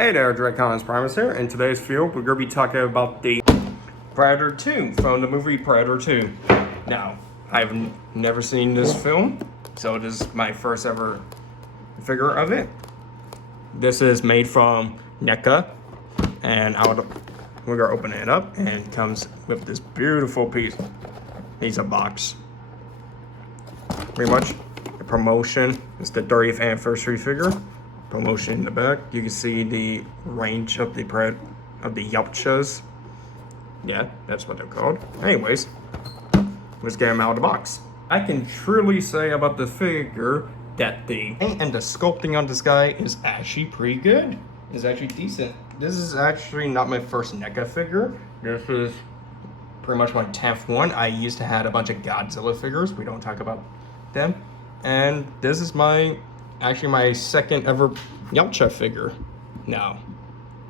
Hey there, Direct Comments Primus here. In today's field, we're going to be talking about the Predator 2 from the movie Predator 2. Now, I've never seen this film, so this is my first ever figure of it. This is made from NECA, and we're going to open it up, and it comes with this beautiful piece of box. Pretty much a promotion. It's the 30th anniversary figure. Promotion in the back. You can see the range of the Yautjas. Yeah, that's what they're called. Anyways, let's get them out of the box. I can truly say about the figure that the paint and the sculpting on this guy is actually pretty good. It's actually decent. This is actually not my first NECA figure. This is pretty much my 10th one. I used to have a bunch of Godzilla figures. We don't talk about them. And this is actually my second ever Yautja figure. Now,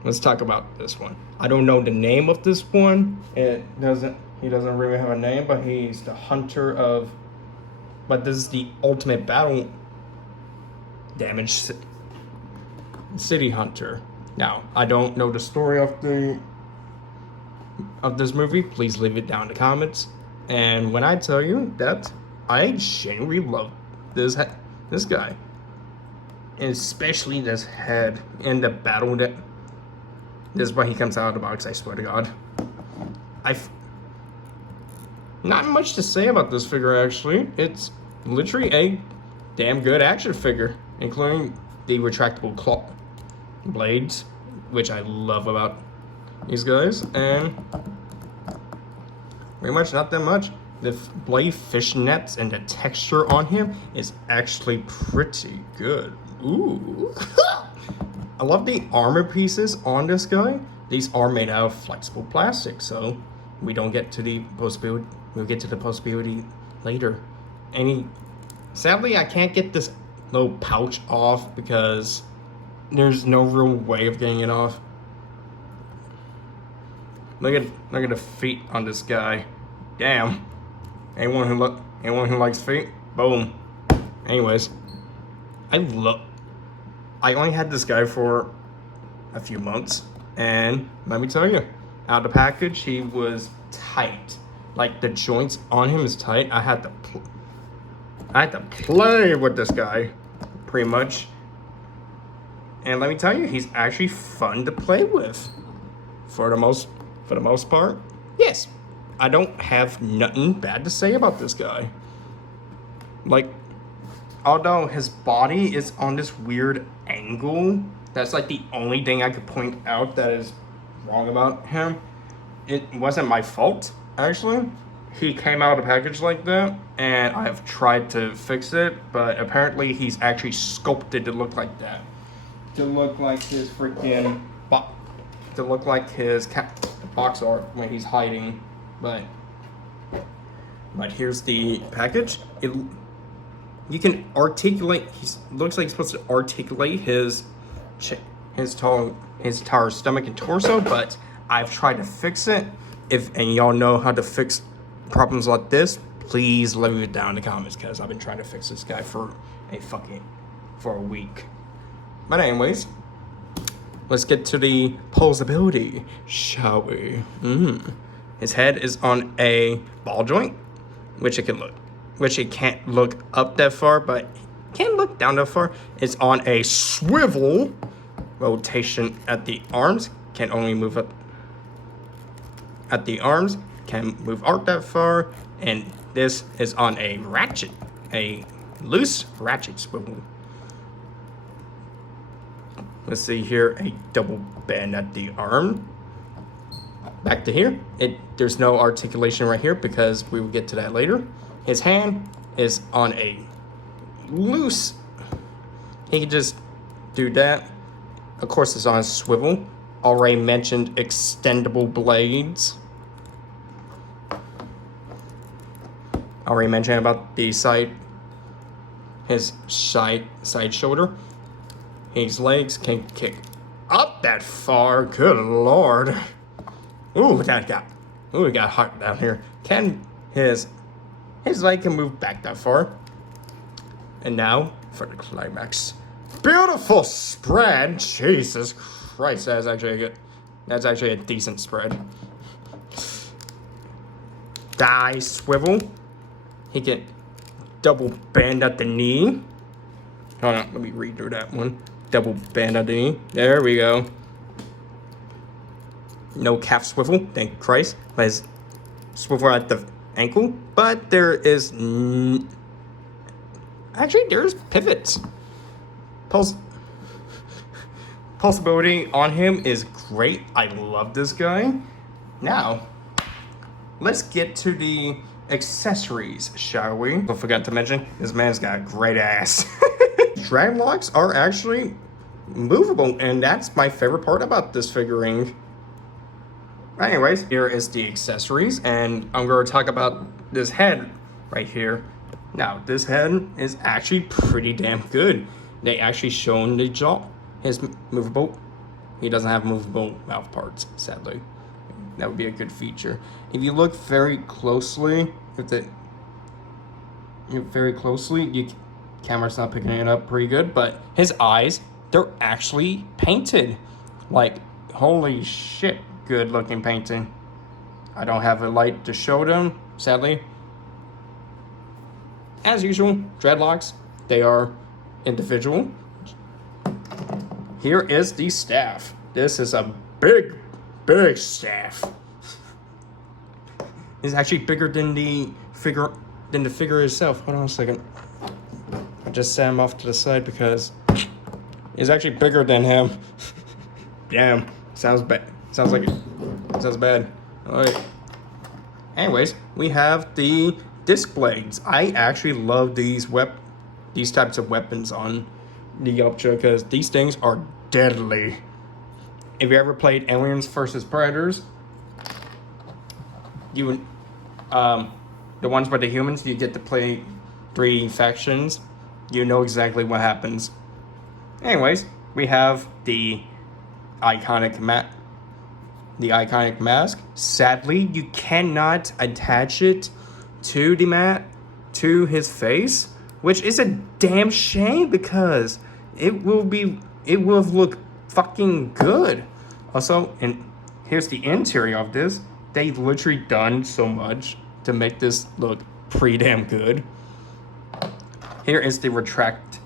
let's talk about this one. I don't know the name of this one. He doesn't really have a name, but he's the hunter of, but this is the ultimate battle damage city hunter. Now, I don't know the story of this movie. Please leave it down in the comments. And when I tell you that I genuinely love this guy, and especially this head in the battle that this is why he comes out of the box, I swear to God. Not much to say about this figure actually. It's literally a damn good action figure, including the retractable claw blades, which I love about these guys, and pretty much not that much. The blade fishnets and the texture on him is actually pretty good. Ooh. I love the armor pieces on this guy. These are made out of flexible plastic, so we don't get to the Poseability. We'll get to the Poseability later. Sadly, I can't get this little pouch off because there's no real way of getting it off. Look at the feet on this guy. Damn. Anyone who likes feet, boom. Anyways, I only had this guy for a few months, and let me tell you, out of the package, he was tight. Like the joints on him is tight. I had to play with this guy, pretty much. And let me tell you, he's actually fun to play with. For the most part, yes. I don't have nothing bad to say about this guy. Like, although his body is on this weird angle, that's like the only thing I could point out that is wrong about him. It wasn't my fault, actually. He came out of the package like that, and I've tried to fix it, but apparently he's actually sculpted to look like that. To look like his freaking box art when he's hiding. But here's the package. You can articulate. Looks like he's supposed to articulate his entire stomach and torso. But I've tried to fix it. And y'all know how to fix problems like this, please leave it down in the comments, because I've been trying to fix this guy for a week. But anyways, let's get to the Poseability, shall we? His head is on a ball joint, which it can't look up that far, but it can look down that far. It's on a swivel rotation at the arms, can only move up at the arms, can move out that far, and this is on a loose ratchet swivel. Let's see here, a double bend at the arm. Back to here, there's no articulation right here because we will get to that later. His hand is on a loose, he can just do that. Of course, it's on a swivel. Already mentioned extendable blades. Already mentioned about the his side shoulder. His legs can kick up that far, good lord. Ooh, it got hot down here. His leg can move back that far. And now for the climax. Beautiful spread, Jesus Christ, that's actually a decent spread. Die swivel. He can double bend at the knee. Hold on, let me redo that one. Double bend at the knee. There we go. No calf swivel, thank Christ. Let's swivel at the ankle, but there is actually there's pivots. Poseability on him is great. I love this guy. Now, let's get to the accessories, shall we? I forgot to mention, this man's got a great ass. Drag locks are actually movable, and that's my favorite part about this figurine. Anyways, here is the accessories, and I'm going to talk about this head right here. Now, this head is actually pretty damn good. They actually shown the jaw, his movable. He doesn't have movable mouth parts, sadly. That would be a good feature. If you look very closely, camera's not picking it up pretty good, but his eyes, they're actually painted. Like, holy shit, good looking painting. I don't have a light to show them, sadly. As usual, dreadlocks, they are individual. Here is the staff. This is a big staff. It's actually bigger than the figure itself. Hold on a second. I just set him off to the side because it's actually bigger than him. Damn, sounds bad. Sounds bad. All right. Anyways, we have the disc blades. I actually love these types of weapons on the Ultra because these things are deadly. If you ever played Aliens vs Predators, the ones with the humans, you get to play 3 factions. You know exactly what happens. Anyways, we have the iconic mask. Sadly, you cannot attach it to to his face, which is a damn shame because it will look fucking good. Also, and here's the interior of this. They've literally done so much to make this look pretty damn good. Here is the retract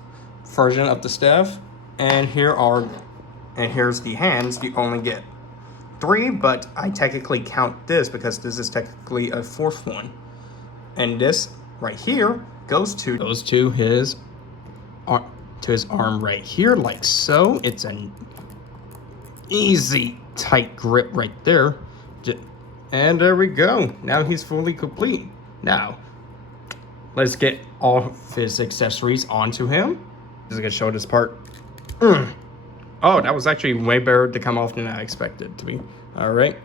version of the staff, and here's the hands. You only get 3, but I technically count this because this is technically a 4th one. And this right here goes to his arm right here, like so. It's an easy tight grip right there. And there we go. Now he's fully complete. Now, let's get all of his accessories onto him. This is gonna show this part. Oh, that was actually way better to come off than I expected to be. All right,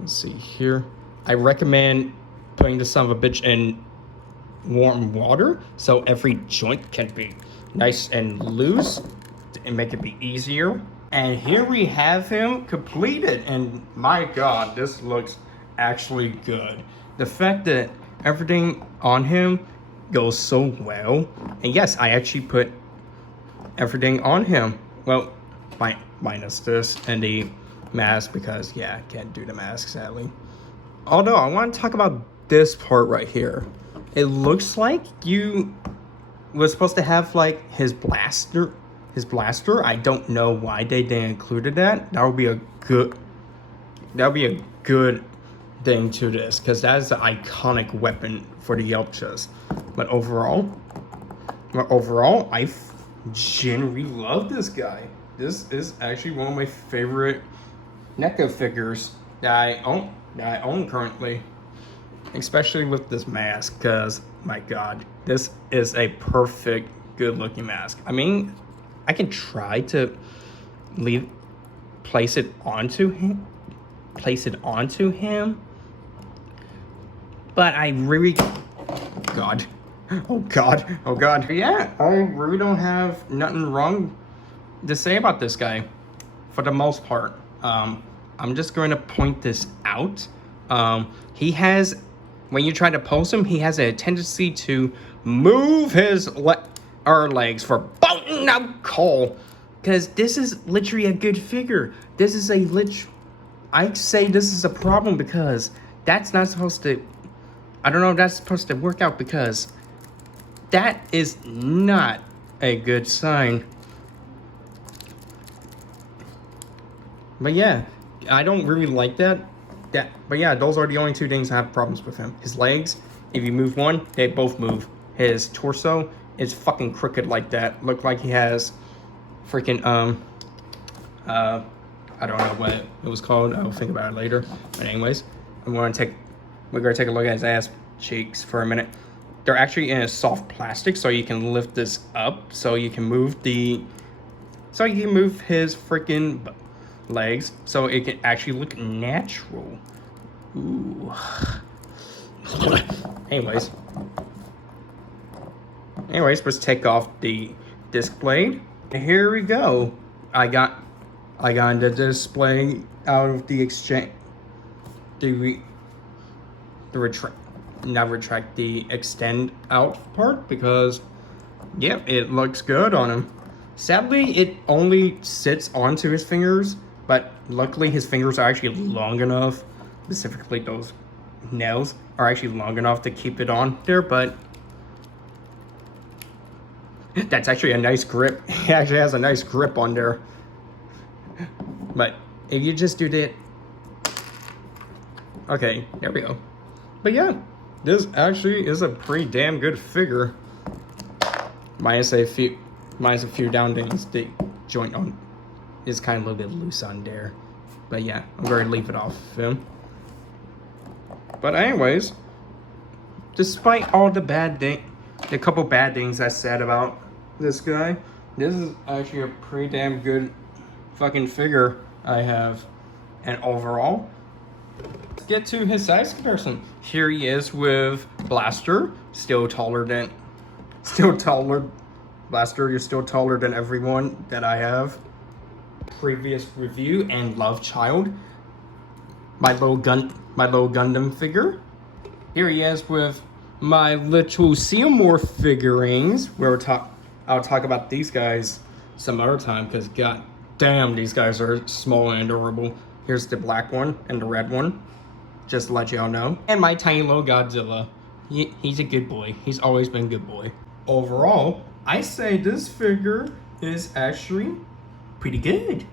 let's see here. I recommend putting this son of a bitch in warm water so every joint can be nice and loose and make it be easier. And here we have him completed, and my god, this looks actually good. The fact that everything on him goes so well, and yes, I actually put everything on him. Well, minus this and the mask because yeah, I can't do the mask sadly. Although I want to talk about this part right here. It looks like you was supposed to have like his blaster. I don't know why they didn't include that. That would be a good thing to this because that is an iconic weapon for the Yelpchas. But overall, I genuinely love this guy. This is actually one of my favorite NECA figures that I own currently, especially with this mask because my god, this is a perfect good looking mask. I mean, I can try to place it onto him, but I really, oh god. Yeah, I really don't have nothing wrong to say about this guy for the most part. I'm just going to point this out. He has, when you try to pose him, he has a tendency to move his legs for bone out coal Because this is literally a good figure. This is a I say this is a problem because that's not supposed to... I don't know if that's supposed to work out because that is not a good sign. But yeah, I don't really like that. But yeah, those are the only two things I have problems with him. His legs, if you move one, they both move. His torso is fucking crooked like that. Look like he has freaking I don't know what it was called. I'll think about it later. But anyways, we're gonna take a look at his ass cheeks for a minute. They're actually in a soft plastic, so you can lift this up, so you can move his freaking legs, so it can actually look natural. Ooh. Anyways, let's take off the disc blade. Here we go. I got the display out of the exchange. The extend out part because, yep, it looks good on him. Sadly, it only sits onto his fingers, but luckily his fingers are actually long enough, specifically those nails are actually long enough to keep it on there, but that's actually a nice grip. It actually has a nice grip on there. But if you just do that, okay, there we go. But yeah, this actually is a pretty damn good figure. Minus a few down things. The joint on is kind of a little bit loose on there. But yeah, I'm going to leave it off him. But anyways, despite all the couple bad things I said about this guy, this is actually a pretty damn good fucking figure I have. And overall, let's get to his size comparison. Here he is with Blaster, Blaster, you're still taller than everyone that I have. Previous review and Love Child, my little Gundam figure. Here he is with my little Seymour figurines. I'll talk about these guys some other time because god damn, these guys are small and adorable. Here's the black one and the red one, just to let y'all know. And my tiny little Godzilla. He's a good boy. He's always been a good boy. Overall, I say this figure is actually pretty good.